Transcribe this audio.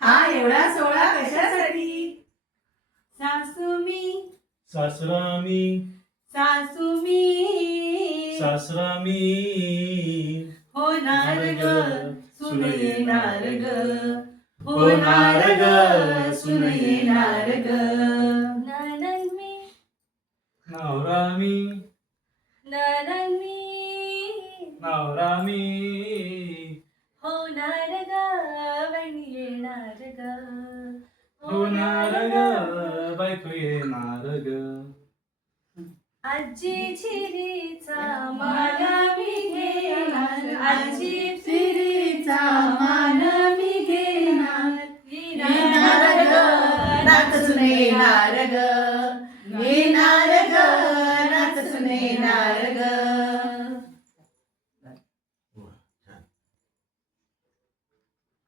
हा एवढा सोहळा कशासाठी? सासू मी सासरा मी सासू मी सासरा मी होणार ग सुन येणार ग होणार ग सुन येणार ग नणंद मी नवरा मी नणंद मी नवरा मी होणार ग बहिणी येणार ग होणार ग बायको येणार ग आजी चिरीचा मान मी घेणार आजी चिरीचा मान मी घेणार येणार ग नाचून येणार